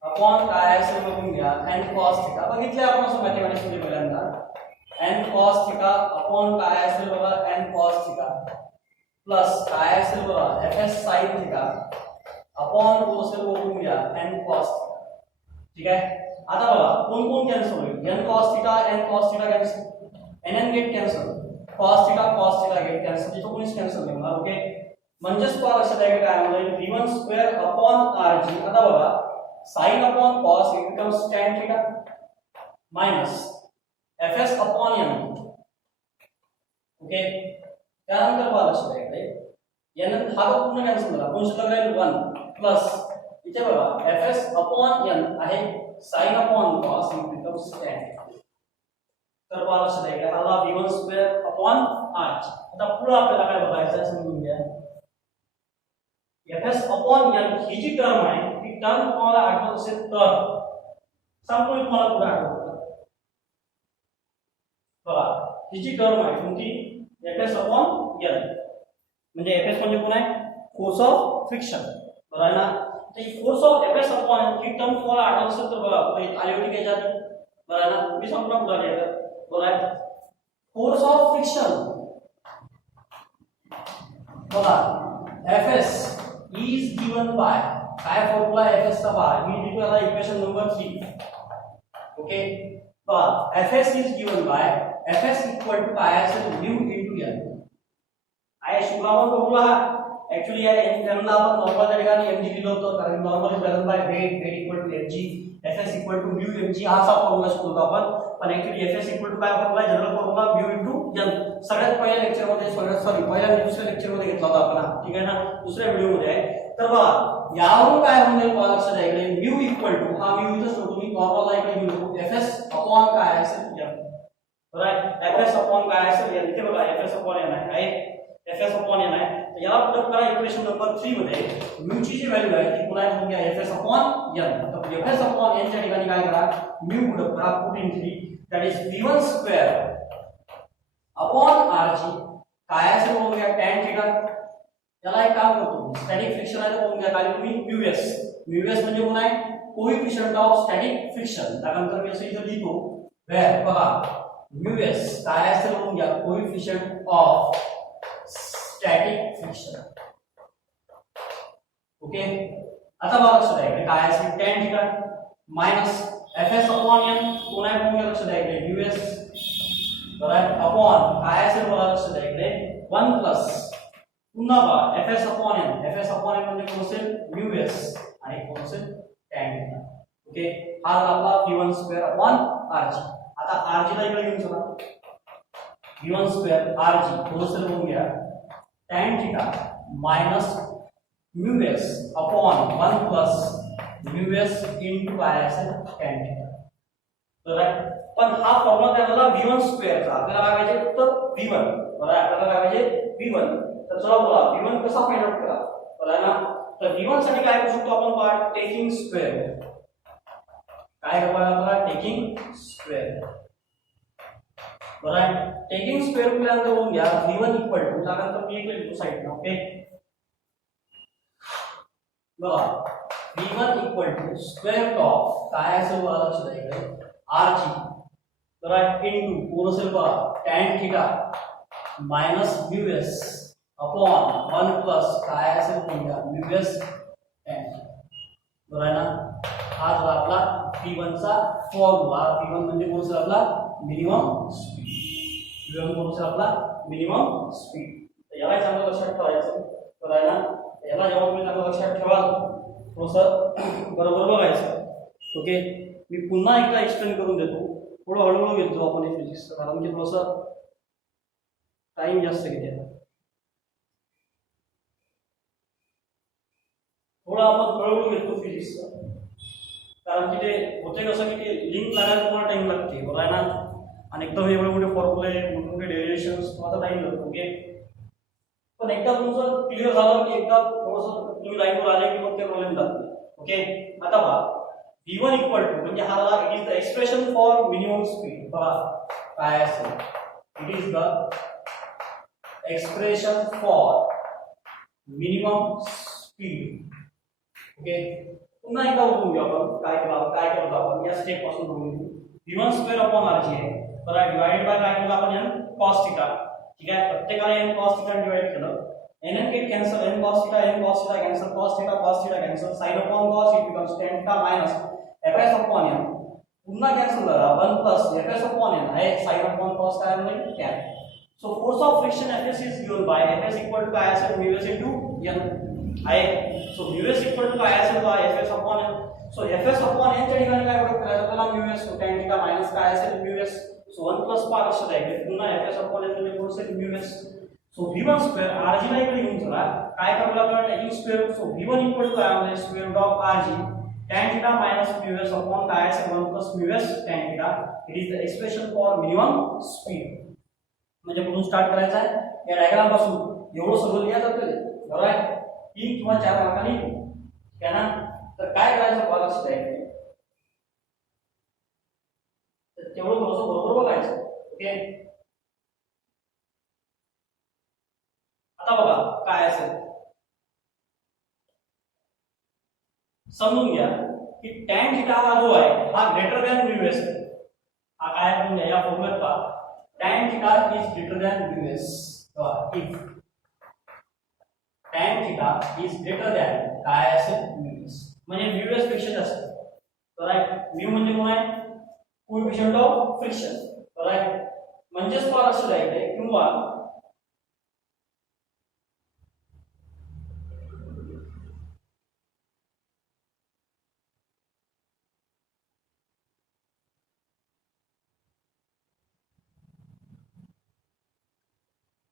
upon काय असेल बघून घ्या, n cos θ. बघितले आपण असं मॅथमॅटिक्स मध्ये पहिल्यांदा, n cos θ अपॉन काय असेल बघा, n cos θ प्लस काय असेल बघा, fs sin θ अपॉन तो असेल बघून घ्या, n cos θ. ठीक आहे, आता बघा कोण कोण कॅन्सल होईल, n cos θ n cos θ cancel, n get cancel, cos θ get cancel, तिथं कोणीच कॅन्सल नाही होणार. ओके, म्हणजेच तुम्हाला लक्षात आहे काय होईल, v1 2 अपॉन rg. आता बघा sin upon cos it becomes tan θ minus fs upon n. Okay, त्यानंतर बघा लक्षात आहे n हा पूर्ण कॅन्सल झाला, कोण शिल्लक राहील 1 प्लस इथे बघा fs अपॉन n आहे sin upon cos it becomes tan. तर बघा लक्षात आहे का, हा v1 2 अपॉन rg. आता पुढे आपल्याला काय बघायचं आहे समजून घ्या, fs अपॉन n ही जी टर्म आहे ती टर्म तुम्हाला आठवत असेल तर सांगतो मी तुम्हाला पुढे आठवतं. बघा ही जी टर्म आहे कोणती, fs अपॉन n, म्हणजे fs म्हणजे कोण आहे, फोर्स ऑफ फ्रिक्शन. बरोबर आहे ना, तर ही force of fs upon n ही टर्म तुम्हाला आठवत असेल तर बघा आली होती त्याच्या आधी. बरोबर आहे ना, मी सांगतो पुढे आली आहे. बरोबर आहे, फोर्स ऑफ फ्रिक्शन बघा fs is given by काय फॉर्म्युला fs चा पहा, मी लिहितो आता इक्वेशन नंबर 3. ओके, पहा fs is given by fs equal to काय असेल, mu into n. आहे शुक्रावर फॉर्म्युला. ऍक्च्युअली या n ला आपण नॉर्मल त्या ठिकाणी mg लिहिलं होतं, कारण normal is balance by weight equal to mg, fs equal to mu mg हा असा फॉर्म्युला शिकवतो आपण. पण ऍक्च्युअली fs इक्वल टू काय formula, general formula mu into n. सगळ्यात पहिल्या लेक्चर मध्ये पहिल्या दुसऱ्या लेक्चर मध्ये घेतला होता आपण. ठीक आहे ना, दुसऱ्या व्हिडिओ मध्ये आहे. तर बघा यावरून काय होईल मला लक्षात आहे, इकडे mu इक्वल टू हा mu इथं सोडतो मी, नॉर्मल इकडे घेऊन fs अपॉन काय असेल n. बरोबर आहे, fs अपॉन काय असेल n. इथे बघा fs अपॉन n आहे, fs अपॉन n आहे. याला पुट करा इक्वेशन नंबर 3 मध्ये, mu ची जी व्हॅल्यू आहे ती पुन्हा घेऊन घ्या fs अपॉन n. तर fs अपॉन n च्या ठिकाणी काय करा, mu पुट करा, put in 3, that is v1 2 अपॉन rg काय असेल बघून घ्या, tan θ. याला एक काम करतो, स्टॅटिक फ्रिक्शन आहे बघून घ्या, काय तुम्ही μs म्हणजे कोण आहे, कोएफिशिएंट ऑफ स्टॅटिक फ्रिक्शन. त्यानंतर मी असं इथं लिहितो, वेअर बघा μs काय असेल बघून घ्या, coefficient of static friction. Okay आता बघा लक्ष द्या इकडे काय असेल tan theta minus fs upon n पुन्हा एकदा लक्ष द्या इकडे ds बरोबर अपॉन काय असेल बघा लक्ष द्या इकडे 1 प्लस पुन्हा बघा fs अपॉन n म्हणजे कोण असेल µs आणि कोण असेल tan थीटा ओके हा आपला v1 स्क्वेअर अपॉन rg आता rg ला इकडे घेऊन चला v1 स्क्वेअर rg कोण असेल बघून घ्या tan theta minus µs upon 1 plus µs into काय असेल tan थीटा बरोबर पण हा फॉर्म्युला त्याला v1 स्क्वेअर चा आपल्याला काय पाहिजे फक्त v1 बरोबर आपल्याला काय पाहिजे v1 तर चला बोला v1 कसा फाइंड आउट करा बरोबर ना तर v1 साठी काय करू शकतो आपण पहा टेकिंग स्क्वेअर काय करायला आपल्याला टेकिंग स्क्वेअर बरोबर टेकिंग स्क्वेअर केल्यानंतर होऊन घ्या v1 इक्वल टू त्यानंतर मी एक लिहितो साइडला ओके बघा v1 equal to square root of काय असेल बघा लक्ष द्या इकडे rg बरोबर इनटू कोण असेल बघा tan theta minus µs upon 1 plus काय असेल बघा µs tan बरोबर ना हा जो आपला v1 चा फॉर्म्युला v1 म्हणजे कोण असेल आपला मिनिमम स्पीड v1 कोण असेल आपला मिनिमम स्पीड याला चांगलं लक्षात ठेवायचं बरोबर ना याला जेव्हा तुम्ही चांगलं लक्षात ठेवाल थोडंसं बरोबर बघायचं ओके मी पुन्हा एकदा एक्सप्लेन करून देतो थोडं हळूहळू घेतो आपण हे फिजिक्स कारण की थोडंसं टाइम जास्त घेते थोडं आपण हळूहळू घेतो फिजिक्स कारण की ते होते कसं की ते लिंक लागायला तुम्हाला टाइम लागते बरोबर आहे ना आणि एकदम एवढे मोठे फॉर्म्युले मोठे मोठे डेरिव्हेशन्स तुम्हाला टाइम लागतो ओके पण एकदा तुमचं क्लिअर झालं की एकदा थोडंसं तुम्ही लाईनवर आले की मग ते प्रॉब्लेम जाते ओके आता बघा v1 इक्वल टू म्हणजे हा it is the expression for minimum speed बघा काय असेल it is the expression for minimum speed okay पुन्हा एकदा बघून घेऊ आपण काय केलं आपण या स्टेप पासून बघून घेऊ v1 स्क्वेअर अपॉन rg आहे बरोबर डिवाइडेड बाय काय केलं आपण n cos थीटा ठीक आहे प्रत्येकाला n cos थीटा डिवाइड केलं n get cancel n cos theta cancel cos theta cancel sin upon cos it becomes tan theta minus fs upon n पुन्हा कॅन्सल झाला 1 plus fs upon n आहे sin upon cos काय होईल tan so force of friction fs is given by fs equal to काय असेल µs into n आहे so µs equal to काय असेल बघा fs upon n so fs upon n च्या ठिकाणी काय प्रोडक्ट करायचं त्याला µs tan theta minus काय असेल µs so 1 plus पार लक्षात आहे पुन्हा fs upon n म्हणजे कोण असेल µs so v1 square rg ला इकडे घेऊन चला काय करायला आपल्याला taking square so v1 equal to काय म्हणजे square root of rg tan theta minus µs upon काय असेल 1 plus µs tan theta it is the expression for minimum speed म्हणजे कुठून स्टार्ट करायचं आहे या डायग्राम पासून एवढं सगळं लिहायचं आपल्याला बरोबर आहे 3 किंवा 4 मार्कांनी ठीक आहे ना तर काय करायचं बघा लक्ष द्यायचं तर तेवढं थोडंसं बरोबर बघायचं ओके आता बघा काय असेल समजून घ्या की tan थीटा हा जो आहे हा ग्रेटर दॅन µs आहे हा काय आहे या फॉर्म्युल्यात पहा tan theta is greater than µs if tan theta is greater than काय असेल µs म्हणजे µs पेक्षा जास्त राईट म्यू म्हणजे कोण आहे कोएफिशिएंट ऑफ फ्रिक्शन राईट म्हणजेच पहा लक्ष द्यायचं किंवा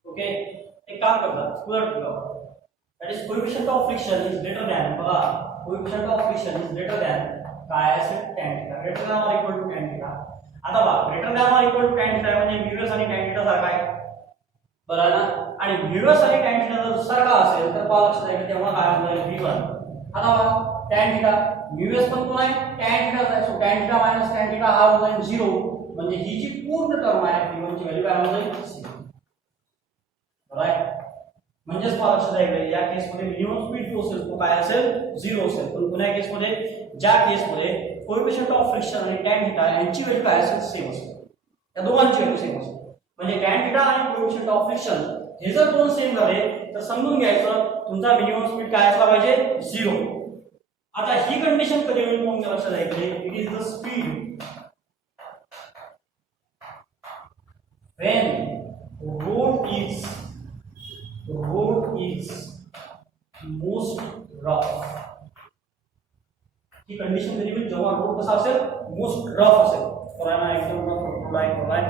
ओके एक काम करतात उलट करा that is coefficient of friction is greater than बघा coefficient of friction is greater than काय असेल tan theta greater than or equal to tan theta आता बघा greater than or equal to tan theta म्हणजे µs आणि tan theta सारखा आहे बरोबर ना आणि µs आणि tan theta जर सारखा असेल तर पहा लक्ष द्या तेव्हा काय होईल v1 आता बघा tan theta µs पण कोण आहे tan theta आहे so tan theta minus tan theta हा होईल 0 म्हणजे ही जी पूर्ण टर्म आहे v1 ची व्हॅल्यू काय होईल 0 राईट म्हणजेच पहा लक्षात आहे या केस मध्ये मिनिमम स्पीड जो असेल तो काय असेल 0 असेल पण पुन्हा केस मध्ये ज्या केस मध्ये कोएफिशिएंट ऑफ फ्रिक्शन आणि tan थीटा यांची व्हॅल्यू काय असेल सेम असेल या दोघांची व्हॅल्यू सेम असेल म्हणजे tan थीटा आणि कोएफिशिएंट ऑफ फ्रिक्शन हे जर दोन सेम झाले तर समजून घ्यायचं तुमचा मिनिमम स्पीड काय असला पाहिजे 0. आता ही कंडिशन कधी होईल मग लक्षात घ्यायचे. It is the speed when road is most rough. He condition कधी होईल जेव्हा रोड कसा असेल मोस्ट रफ असेल. पुराणा एकदम रफ आहे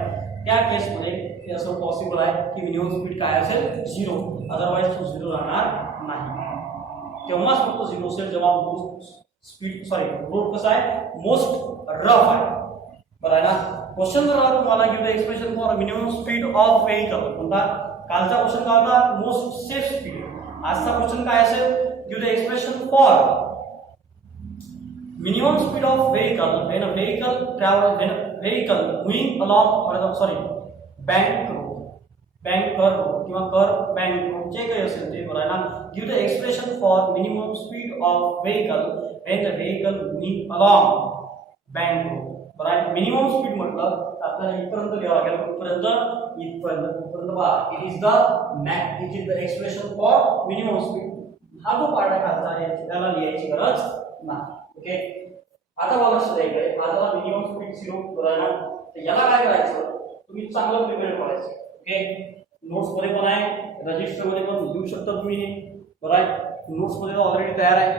त्या केस मध्ये हे असं पॉसिबल आहे की मिनिमम स्पीड काय असेल 0. अदरवाइज तो 0 राहणार नाही. तेव्हाच फक्त 0 असेल जेव्हा रोड कसा आहे मोस्ट रफ आहे. बरं ना. क्वेश्चन जर तुम्हाला give the expression for minimum speed of vehicle कोणता कालचा क्वेश्चन काय होता मोस्ट सेफ स्पीड. आजचा क्वेश्चन काय असेल give the expression for minimum speed of vehicle when a vehicle moving along bank road किंवा bank road जे काही असेल ते बरं ना. give the expression for minimum speed of vehicle when the vehicle moving along bank road. बरं minimum speed म्हटलं तर आपल्याला इथपर्यंत लिहावं लागेल. इथपर्यंत पहा it is the expression for minimum speed. हा जो पार्ट आहे खालचा त्याला लिहायची गरज नाही. ओके. आता बघा लक्षात द्यायचंय आता मिनिमम स्पीड 0 बरोबर. तर याला काय करायचं तुम्ही चांगलं प्रिपेअर करायचं. ओके. नोट्स मध्ये पण आहे रजिस्टर मध्ये पण लिहू शकता तुम्ही बरोबर. नोट्स मध्ये ऑलरेडी तयार आहे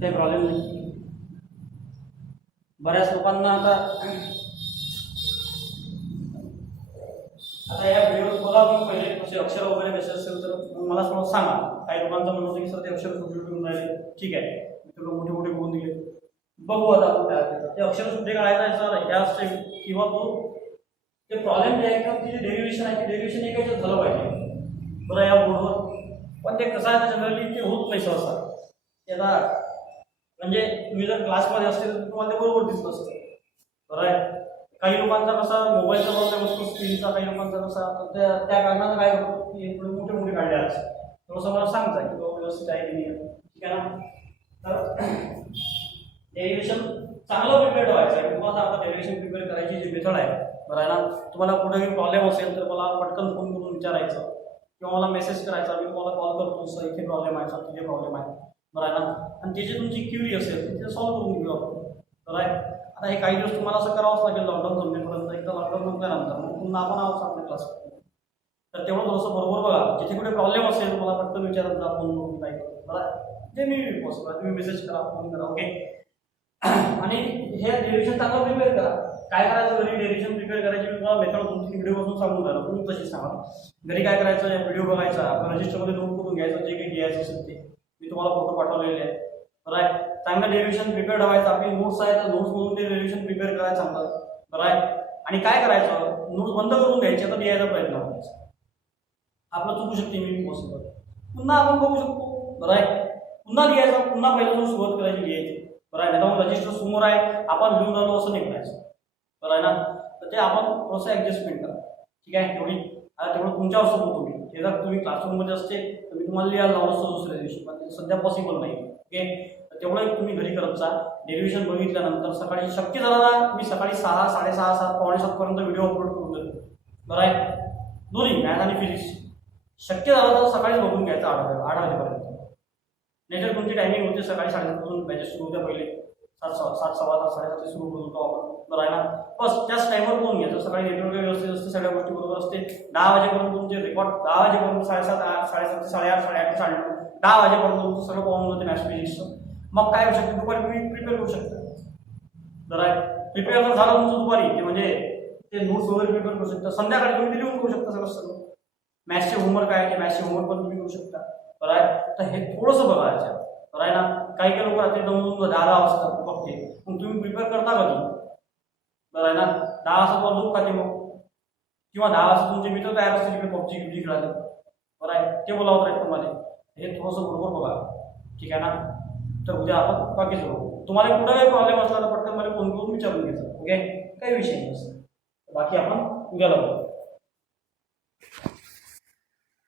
काही प्रॉब्लेम नाही. बऱ्याच लोकांना आता या व्हिडिओत बघा तुम्ही पहिले कसे अक्षर वगैरे कसे असेल तर मला थोडं सांगा. काही लोकांचं म्हणणं होतं की सर ते अक्षर सुटे करून राहिले. ठीक आहे मी मोठे मोठे करून दिले. बघू आता आपण काय करायचं. ते अक्षर सुटे काढायचं सर या स्टेप किंवा तो ते प्रॉब्लेम जे आहे का तिचे डेरिव्हेशन आहे ते डेरिव्हेशन एकाच झालं पाहिजे बरं या बोर्डवर. पण ते कसं आहे जनरली ते होत नाही सहसा. त्याला म्हणजे तुम्ही जर क्लासमध्ये असतील तर तुम्हाला ते बरोबर दिसत असतं बरं आहे. काही लोकांचा कसा मोबाईलचा प्रॉब्लेम असतो स्क्रीनचा. काही लोकांचा कसा त्या कारणानं काय होतं की मोठे मोठे काढले असते. थोडंसं मला सांगता की तो व्यवस्थित आहे की नाही. ठीक आहे ना. तर डेरिव्हेशन चांगलं प्रिपेअर व्हायचं आहे. तुम्हाला आता डेरिव्हेशन प्रिपेअर करायची जी मेथड आहे बरं आहे ना. तुम्हाला कुठे काही प्रॉब्लेम असेल तर मला पटकन फोन करून विचारायचं किंवा मला मेसेज करायचा. मी तुम्हाला कॉल करतो सर इथे प्रॉब्लेम आहे सर तिथे प्रॉब्लेम आहे बरं आहे ना. आणि ती जी तुमची क्युरी असेल तिथे सॉल्व्ह करून घेऊ आपण बरं आहे. आता हे काही दिवस तुम्हाला असं करावंच लागेल लॉकडाऊन संपेपर्यंत. एकदा लॉकडाऊन संपल्यानंतर मग पुन्हा आपण आहोत आपल्या क्लास. तर तेवढं थोडंसं बरोबर बघा. जिथे कुठे प्रॉब्लेम असेल तुम्हाला पटकन विचारत जा फोन करून काय बरं जे मी पॉसिबल तुम्ही मेसेज करा फोन करा. ओके. आणि हे डेरिव्हेशन चांगलं प्रिपेअर करा. काय करायचं घरी डेरिव्हेशन प्रिपेअर करायची मी तुम्हाला मेथड 2-3 व्हिडिओपासून सांगून झालं. तुम्ही तशीच सांगा. घरी काय करायचं व्हिडिओ बघायचा आपल्या रजिस्टरमध्ये नोट करून घ्यायचं जे काही घ्यायचं असेल ते मी तुम्हाला फोटो पाठवलेले आहे बरं आहे. चांगलं डेरिव्हेशन प्रिपेअर ठेवायचं. आपली नोट्स आहे तर नोट्स म्हणून ते डेरिव्हेशन प्रिपेअर करायचं चांगलं बरं आहे. आणि काय करायचं नोट्स बंद करून घ्यायचे तर लिहायचा प्रयत्न करायचा. आपलं चुकू शकते मी पॉसिबल पुन्हा आपण बघू शकतो बरं आहे. पुन्हा लिहायचं पुन्हा पहिल्यापासून सुरुवात करायची लिहायची बरं आहे. नाही रजिस्टर समोर आहे आपण लिहून आलो असं नाही करायचं बरं आहे ना. तर ते आपण थोडंसं ॲडजस्टमेंट करा. ठीक आहे. तेवढी आता तेवढं तुमच्यावर सोबत तुम्ही हे जर तुम्ही क्लासरूममध्ये असते तर मी तुम्हाला लिहायला लावलं असतं दुसऱ्या दिवशी पण ते सध्या पॉसिबल नाही. ओके. तेवढं तुम्ही घरी करत जा. डेरिव्हेशन बघितल्यानंतर सकाळी शक्य झाला ना मी सकाळी 6, 6:30, 7, पावणे 7 पर्यंत व्हिडिओ अपलोड करून देतो बरं आहे. दोन्ही मॅथ आणि फिजिक्स शक्य झालं तर सकाळीच बघून घ्यायचं 8 वाजेपर्यंत. नाहीतर तुमची टायमिंग होते सकाळी 7:30 पासून बॅचेस सुरू होत्या पहिले 7, 7:15, 7:30 सुरू होतो आपण बरं आहे ना. बस त्याच टाईमवर बघून घ्यायचं. सकाळी नेटवर्क व्यवस्थित असते सगळ्या गोष्टी बरोबर असते. 10 वाजेपर्यंत तुमचे रेकॉर्ड 10 वाजेपर्यंत 7:30, 8, 7:30, 8:30, 8:30, 8:30, 10 वाजेपर्यंत तुमचं सगळं पाहून होते मॅथ्स फिजिक्सचं. मग काय होऊ शकते दुपारी तुम्ही प्रिपेअर करू शकता बरं आहे. प्रिपेअर जर झालं तुमचं दुपारी ते म्हणजे ते नोट्स वगैरे प्रिपेअर करू शकता. संध्याकाळी तुम्ही ते लिहून करू शकता सगळं. मॅथ्सचे होमवर्क आहे ते मॅथ्सचे होमवर्क पण तुम्ही करू शकता बरं आहे. तर हे थोडंसं बघा याच्यात बरं आहे ना. काही लोक रात्री 9-10 वाजता बघते मग तुम्ही प्रिपेअर करता कधी बरं आहे ना. 10 वाजता तुम्हाला झोप खाते मग किंवा 10 वाजता तुमचे मित्र तयार असतील तिकडे पबजी गिबजी खेळायला बरं आहे. ते बोलावत आहेत तुम्हाला. हे थोडंसं बरोबर बघा. ठीक आहे ना. तर उद्या आपण बाकीचं बघू. तुम्हाला कुठं काही प्रॉब्लेम असला तर पटकन मला फोन करून विचारून घ्यायचा. ओके. काही विषय नसतो. बाकी आपण उद्याला बघू.